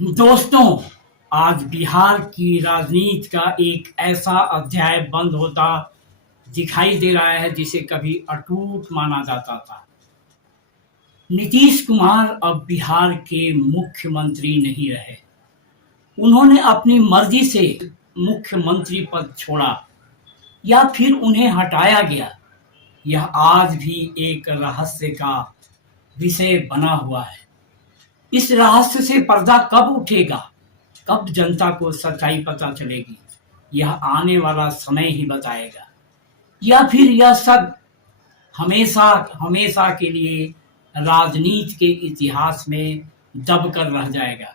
दोस्तों, आज बिहार की राजनीति का एक ऐसा अध्याय बंद होता दिखाई दे रहा है जिसे कभी अटूट माना जाता था। नीतीश कुमार अब बिहार के मुख्यमंत्री नहीं रहे। उन्होंने अपनी मर्जी से मुख्यमंत्री पद छोड़ा या फिर उन्हें हटाया गया। यह आज भी एक रहस्य का विषय बना हुआ है। इस रहस्य से पर्दा कब उठेगा, कब जनता को सच्चाई पता चलेगी, यह आने वाला समय ही बताएगा। या फिर यह सब हमेशा हमेशा के लिए राजनीति के इतिहास में दबकर रह जाएगा।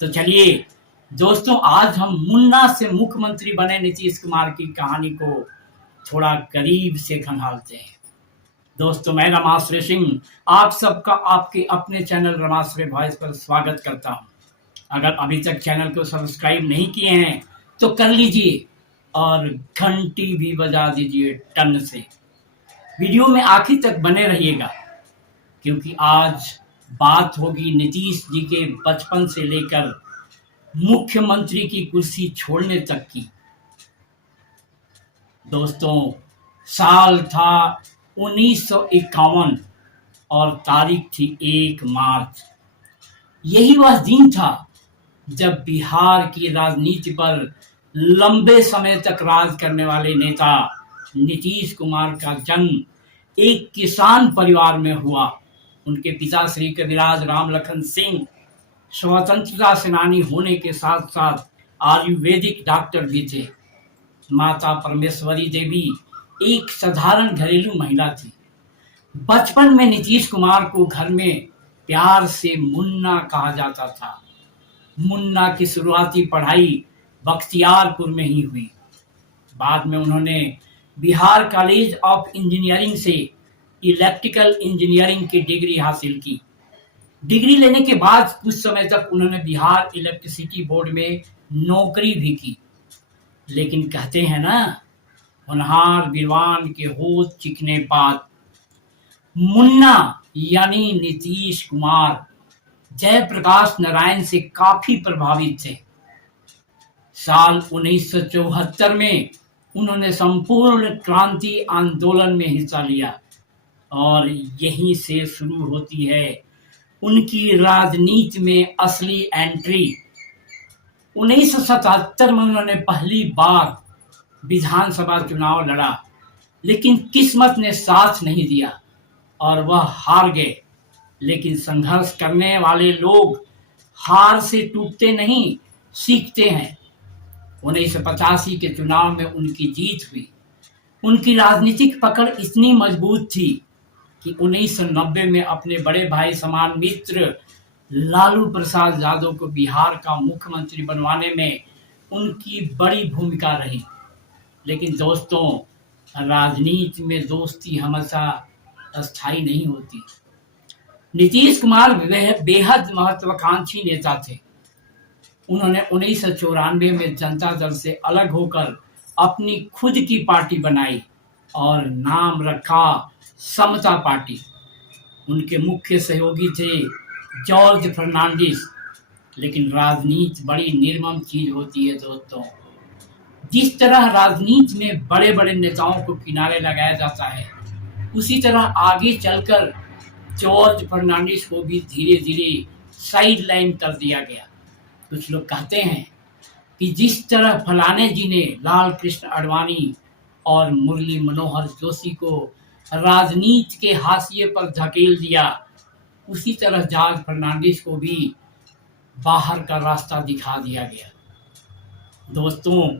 तो चलिए दोस्तों, आज हम मुन्ना से मुख्यमंत्री बने नीतीश कुमार की कहानी को थोड़ा करीब से खंगालते हैं। दोस्तों, मैं रमाश्रय सिंह आप सबका आपके अपने चैनल रमाश्रय वॉइस पर स्वागत करता हूं। अगर अभी तक चैनल को सब्सक्राइब नहीं किए हैं तो कर लीजिए और घंटी भी बजा दीजिए टन से। वीडियो में आखिर तक बने रहिएगा क्योंकि आज बात होगी नीतीश जी के बचपन से लेकर मुख्यमंत्री की कुर्सी छोड़ने तक की। दोस्तों, साल था 1951 और तारीख थी 1 मार्च। यही वह दिन था जब बिहार की राजनीति पर लंबे समय तक राज करने वाले नेता नीतीश कुमार का जन्म एक किसान परिवार में हुआ। उनके पिता श्री कविराज राम लखन सिंह स्वतंत्रता सेनानी होने के साथ साथ आयुर्वेदिक डॉक्टर भी थे। माता परमेश्वरी देवी एक साधारण घरेलू महिला थी। बचपन में नीतीश कुमार को घर में प्यार से मुन्ना कहा जाता था। मुन्ना की शुरुआती पढ़ाई बख्तियारपुर में ही हुई। बाद में उन्होंने बिहार कॉलेज ऑफ इंजीनियरिंग से इलेक्ट्रिकल इंजीनियरिंग की डिग्री हासिल की। डिग्री लेने के बाद कुछ समय तक उन्होंने बिहार इलेक्ट्रिसिटी बोर्ड में नौकरी भी की। लेकिन कहते हैं ना, होनहार विद्वान के होत चिकने पात। मुन्ना यानी नीतीश कुमार जयप्रकाश नारायण से काफी प्रभावित थे। साल 1974 में उन्होंने संपूर्ण क्रांति आंदोलन में हिस्सा लिया और यहीं से शुरू होती है उनकी राजनीति में असली एंट्री। 1977 में उन्होंने पहली बार विधानसभा चुनाव लड़ा, लेकिन किस्मत ने साथ नहीं दिया और वह हार गए। लेकिन संघर्ष करने वाले लोग हार से टूटते नहीं, सीखते हैं। 1985 के चुनाव में उनकी जीत हुई। उनकी राजनीतिक पकड़ इतनी मजबूत थी कि 1990 में अपने बड़े भाई समान मित्र लालू प्रसाद यादव को बिहार का मुख्यमंत्री बनवाने में उनकी बड़ी भूमिका रही। लेकिन दोस्तों, राजनीति में दोस्ती हमेशा अस्थायी नहीं होती। नीतीश कुमार बेहद महत्वाकांक्षी नेता थे। उन्होंने 1994 में जनता दल से अलग होकर अपनी खुद की पार्टी बनाई और नाम रखा समता पार्टी। उनके मुख्य सहयोगी थे जॉर्ज फर्नांडिस। लेकिन राजनीति बड़ी निर्मम चीज होती है दोस्तों। जिस तरह राजनीति में बड़े बड़े नेताओं को किनारे लगाया जाता है, उसी तरह आगे चलकर जॉर्ज फर्नांडिस को भी धीरे धीरे साइड लाइन कर दिया गया। कुछ लोग कहते हैं कि जिस तरह फलाने जी ने लाल कृष्ण आडवाणी और मुरली मनोहर जोशी को राजनीति के हाशिए पर धकेल दिया, उसी तरह जॉर्ज फर्नांडिस को भी बाहर का रास्ता दिखा दिया गया। दोस्तों,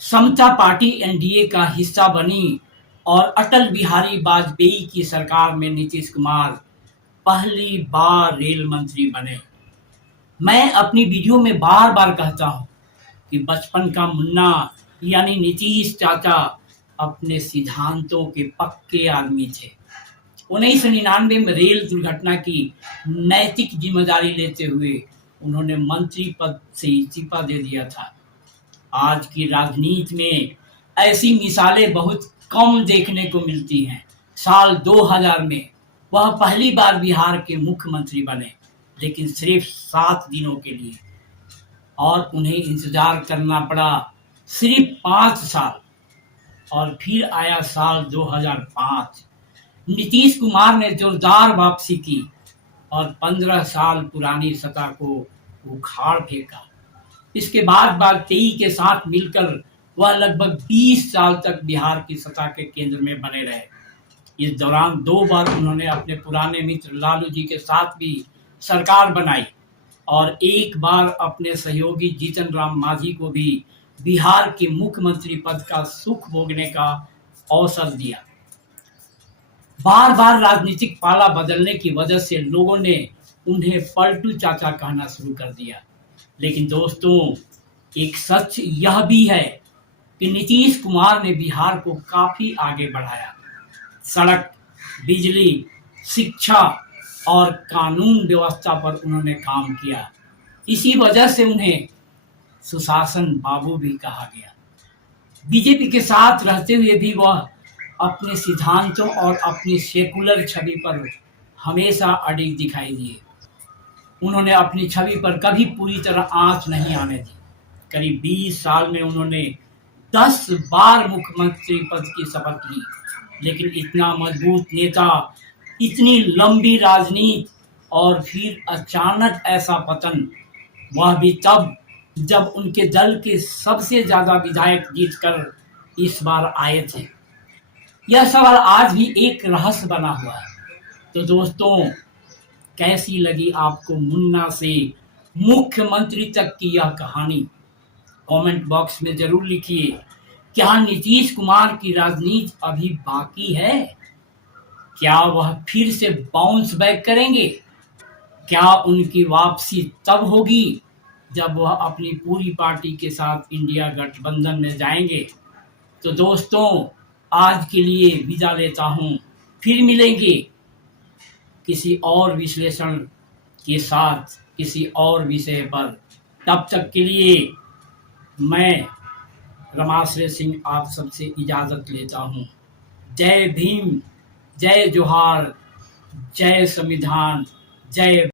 समता पार्टी एनडीए का हिस्सा बनी और अटल बिहारी वाजपेयी की सरकार में नीतीश कुमार पहली बार रेल मंत्री बने। मैं अपनी वीडियो में बार बार कहता हूं कि बचपन का मुन्ना यानी नीतीश चाचा अपने सिद्धांतों के पक्के आदमी थे। 1999 में रेल दुर्घटना की नैतिक जिम्मेदारी लेते हुए उन्होंने मंत्री पद से इस्तीफा दे दिया था। आज की राजनीति में ऐसी मिसालें बहुत कम देखने को मिलती हैं। साल 2000 में वह पहली बार बिहार के मुख्यमंत्री बने, लेकिन सिर्फ 7 दिनों के लिए। और उन्हें इंतजार करना पड़ा सिर्फ 5 साल। और फिर आया साल 2005। नीतीश कुमार ने जोरदार वापसी की और 15 साल पुरानी सत्ता को उखाड़ फेंका। इसके बाद वाजपेयी के साथ मिलकर वह लगभग 20 साल तक बिहार की सत्ता के केंद्र में बने रहे। इस दौरान 2 बार उन्होंने अपने पुराने मित्र लालू जी के साथ भी सरकार बनाई और एक बार अपने सहयोगी जीतन राम मांझी को भी बिहार के मुख्यमंत्री पद का सुख भोगने का अवसर दिया। बार बार राजनीतिक पाला बदलने की वजह से लोगों ने उन्हें पलटू चाचा कहना शुरू कर दिया। लेकिन दोस्तों, एक सच यह भी है कि नीतीश कुमार ने बिहार को काफी आगे बढ़ाया। सड़क, बिजली, शिक्षा और कानून व्यवस्था पर उन्होंने काम किया। इसी वजह से उन्हें सुशासन बाबू भी कहा गया। बीजेपी के साथ रहते हुए भी वह अपने सिद्धांतों और अपनी सेकुलर छवि पर हमेशा अडिग दिखाई दिए। उन्होंने अपनी छवि पर कभी पूरी तरह आंच नहीं आने दी। करीब 20 साल में उन्होंने 10 बार मुख्यमंत्री पद की शपथ ली। लेकिन इतना मजबूत नेता, इतनी लंबी राजनीति और फिर अचानक ऐसा पतन, वह भी तब जब उनके दल के सबसे ज्यादा विधायक जीतकर इस बार आए थे। यह सवाल आज भी एक रहस्य बना हुआ है। तो दोस्तों, कैसी लगी आपको मुन्ना से मुख्यमंत्री तक की यह कहानी? कमेंट बॉक्स में जरूर लिखिए। क्या नीतीश कुमार की राजनीति अभी बाकी है? क्या वह फिर से बाउंस बैक करेंगे? क्या उनकी वापसी तब होगी जब वह अपनी पूरी पार्टी के साथ इंडिया गठबंधन में जाएंगे? तो दोस्तों, आज के लिए विदा लेता हूं। फिर मिलेंगे किसी और विश्लेषण के साथ, किसी और विषय पर। तब तक के लिए मैं रमाश्रय सिंह आप सबसे इजाजत लेता हूं। जय भीम, जय जोहार, जय संविधान, जय